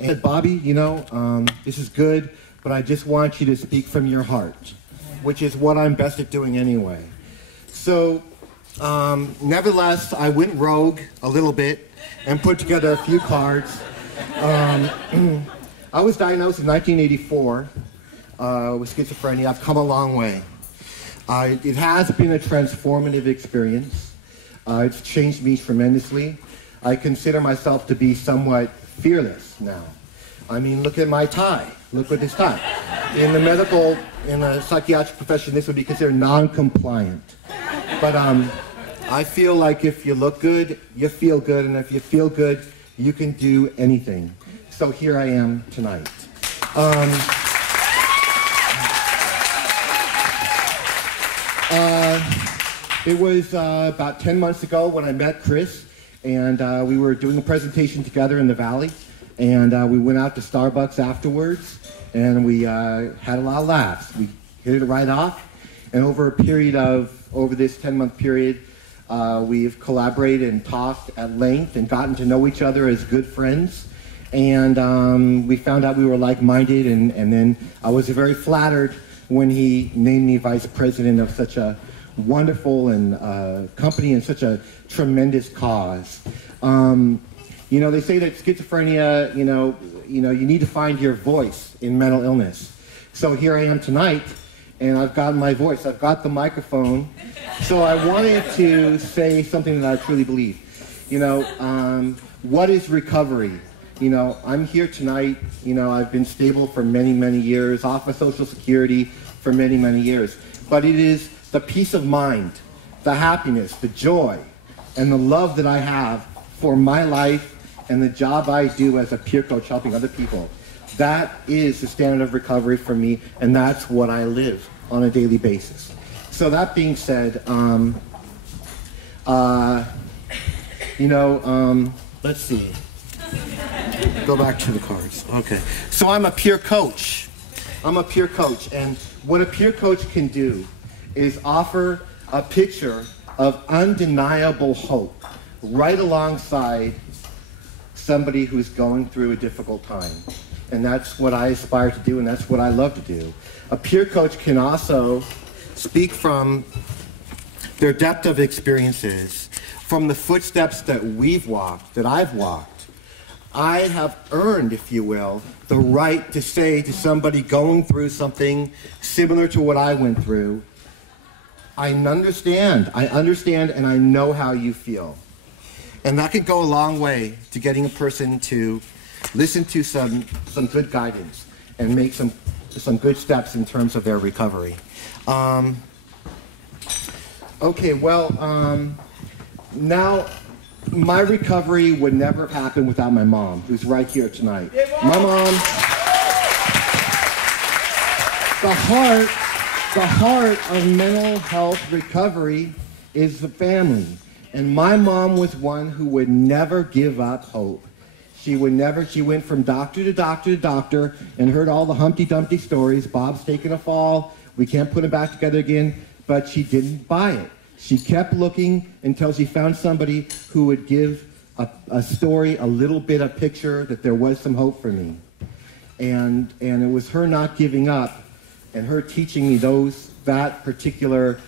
And Bobby, this is good, but I just want you to speak from your heart, which is what I'm best at doing anyway. So, nevertheless, I went rogue a little bit and put together a few cards. I was diagnosed in 1984 with schizophrenia. I've come a long way. It has been a transformative experience. It's changed me tremendously. I consider myself to be somewhat fearless now. I mean, look at my tie. Look at this tie. In the psychiatric profession, this would be considered non-compliant. But I feel like if you look good, you feel good, and if you feel good, you can do anything. So here I am tonight. It was about 10 months ago when I met Chris, and we were doing a presentation together in the Valley, and we went out to Starbucks afterwards, and we had a lot of laughs. We hit it right off, and over this 10-month period, we've collaborated and talked at length and gotten to know each other as good friends, and we found out we were like-minded, and then I was very flattered when he named me vice president of such a wonderful and company and such a tremendous cause. They say that schizophrenia, you need to find your voice in mental illness. So here I am tonight, and I've got my voice. I've got the microphone. So I wanted to say something that I truly believe. What is recovery? I'm here tonight. I've been stable for many, many years, off of Social Security for many, many years. But it is the peace of mind, the happiness, the joy, and the love that I have for my life and the job I do as a peer coach helping other people. That is the standard of recovery for me, and that's what I live on a daily basis. So that being said, let's see. Go back to the cards. Okay. So I'm a peer coach. And what a peer coach can do is offer a picture of undeniable hope right alongside somebody who's going through a difficult time. And that's what I aspire to do, and that's what I love to do. A peer coach can also speak from their depth of experiences, from the footsteps that we've walked, that I've walked. I have earned, if you will, the right to say to somebody going through something similar to what I went through, I understand, and I know how you feel. And that can go a long way to getting a person to listen to some good guidance and make some good steps in terms of their recovery. Now, my recovery would never have happened without my mom, who's right here tonight. My mom, the heart of mental health recovery is the family. And my mom was one who would never give up hope. She went from doctor to doctor to doctor and heard all the Humpty Dumpty stories. Bob's taken a fall. We can't put him back together again. But she didn't buy it. She kept looking until she found somebody who would give a story, a little bit of picture that there was some hope for me. And it was her not giving up and her teaching me that particular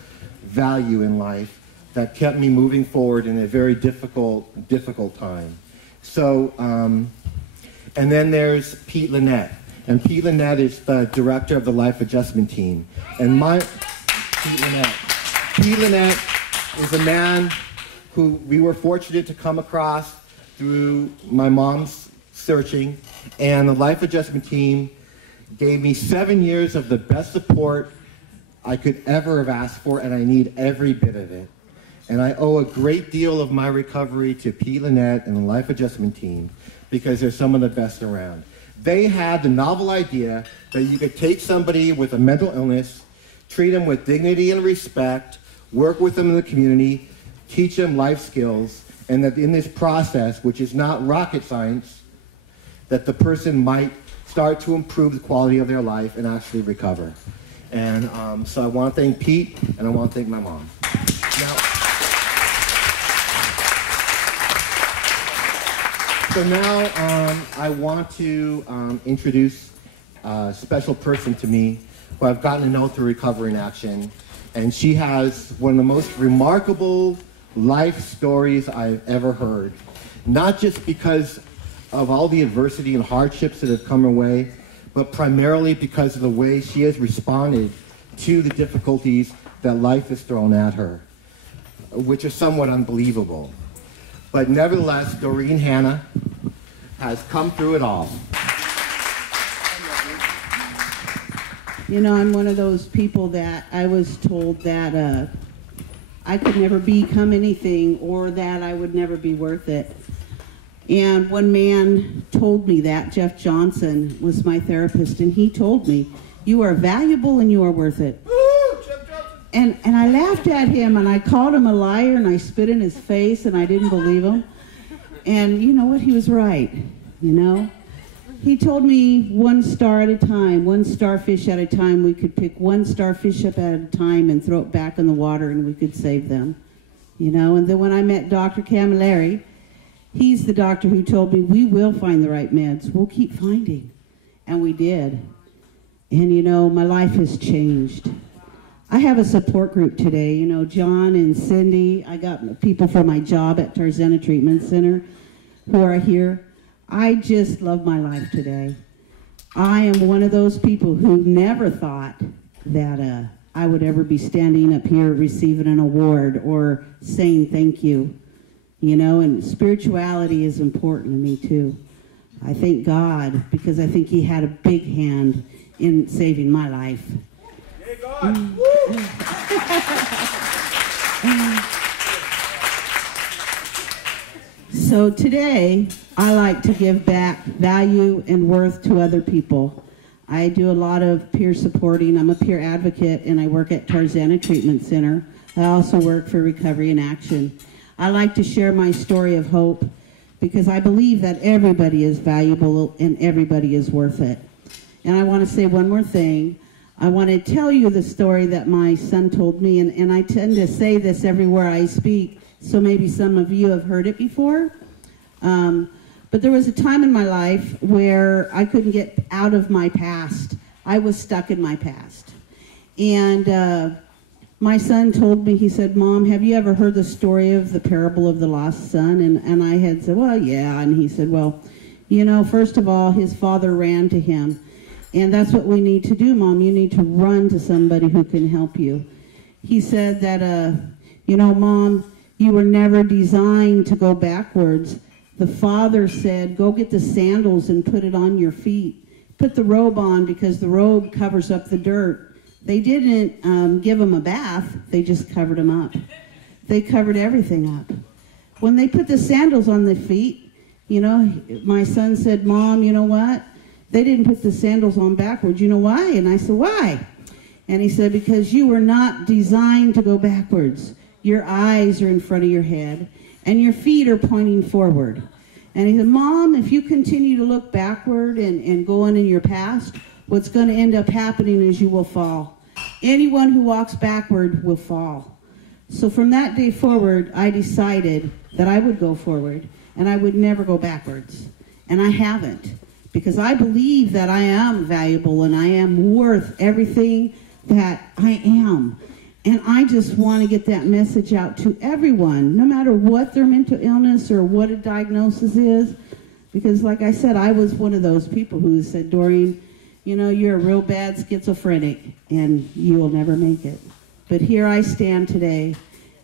value in life that kept me moving forward in a very difficult time. So, and then there's Pete Lynette. And Pete Lynette is the director of the Life Adjustment Team. And Pete Lynette is a man who we were fortunate to come across through my mom's searching. And the Life Adjustment Team gave me 7 years of the best support I could ever have asked for, and I need every bit of it. And I owe a great deal of my recovery to Pete Lynette and the Life Adjustment Team because they're some of the best around. They had the novel idea that you could take somebody with a mental illness, treat them with dignity and respect, work with them in the community, teach them life skills, and that in this process, which is not rocket science, that the person might start to improve the quality of their life and actually recover. And so I want to thank Pete, and I want to thank my mom. So now I want to introduce a special person to me who I've gotten to know through Recovery in Action. And she has one of the most remarkable life stories I've ever heard. Not just because of all the adversity and hardships that have come her way, but primarily because of the way she has responded to the difficulties that life has thrown at her, which is somewhat unbelievable. But nevertheless, Doreen Hanna has come through it all. You know, I'm one of those people that I was told that I could never become anything, or that I would never be worth it. And one man told me that. Jeff Johnson was my therapist, and he told me, you are valuable and you are worth it. And I laughed at him, and I called him a liar, and I spit in his face, and I didn't believe him. And you know what? He was right, you know? He told me one star at a time, one starfish at a time. We could pick one starfish up at a time and throw it back in the water, and we could save them, you know? And then when I met Dr. Camilleri, he's the doctor who told me, we will find the right meds. We'll keep finding. And we did. And, you know, my life has changed. I have a support group today, you know, John and Cindy. I got people from my job at Tarzana Treatment Center who are here. I just love my life today. I am one of those people who never thought that I would ever be standing up here receiving an award or saying thank you, you know, and spirituality is important to me too. I thank God because I think he had a big hand in saving my life. So today, I like to give back value and worth to other people. I do a lot of peer supporting. I'm a peer advocate, and I work at Tarzana Treatment Center. I also work for Recovery in Action. I like to share my story of hope because I believe that everybody is valuable and everybody is worth it. And I want to say one more thing. I want to tell you the story that my son told me, and I tend to say this everywhere I speak, so maybe some of you have heard it before. But there was a time in my life where I couldn't get out of my past. I was stuck in my past. And my son told me, he said, Mom, have you ever heard the story of the parable of the lost son? And I had said, well, yeah. And he said, well, you know, first of all, his father ran to him. And that's what we need to do, Mom. You need to run to somebody who can help you. He said that, you know, Mom, you were never designed to go backwards. The father said, go get the sandals and put it on your feet. Put the robe on because the robe covers up the dirt. They didn't give him a bath. They just covered him up. They covered everything up. When they put the sandals on the feet, you know, my son said, Mom, you know what? They didn't put the sandals on backwards. You know why? And I said, why? And he said, because you were not designed to go backwards. Your eyes are in front of your head, and your feet are pointing forward. And he said, Mom, if you continue to look backward and go on in your past, what's going to end up happening is you will fall. Anyone who walks backward will fall. So from that day forward, I decided that I would go forward, and I would never go backwards. And I haven't. Because I believe that I am valuable and I am worth everything that I am. And I just want to get that message out to everyone, no matter what their mental illness or what a diagnosis is. Because like I said, I was one of those people who said, Doreen, you know, you're a real bad schizophrenic and you will never make it. But here I stand today,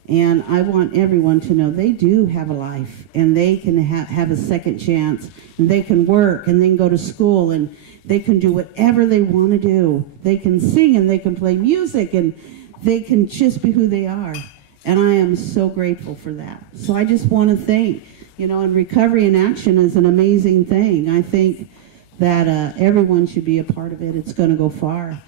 and I want everyone to know they do have a life, and they can have a second chance, and they can work, and they can go to school, and they can do whatever they want to do. They can sing, and they can play music, and they can just be who they are. And I am so grateful for that. So I just want to thank, you know, and Recovery in Action is an amazing thing. I think that everyone should be a part of it. It's going to go far.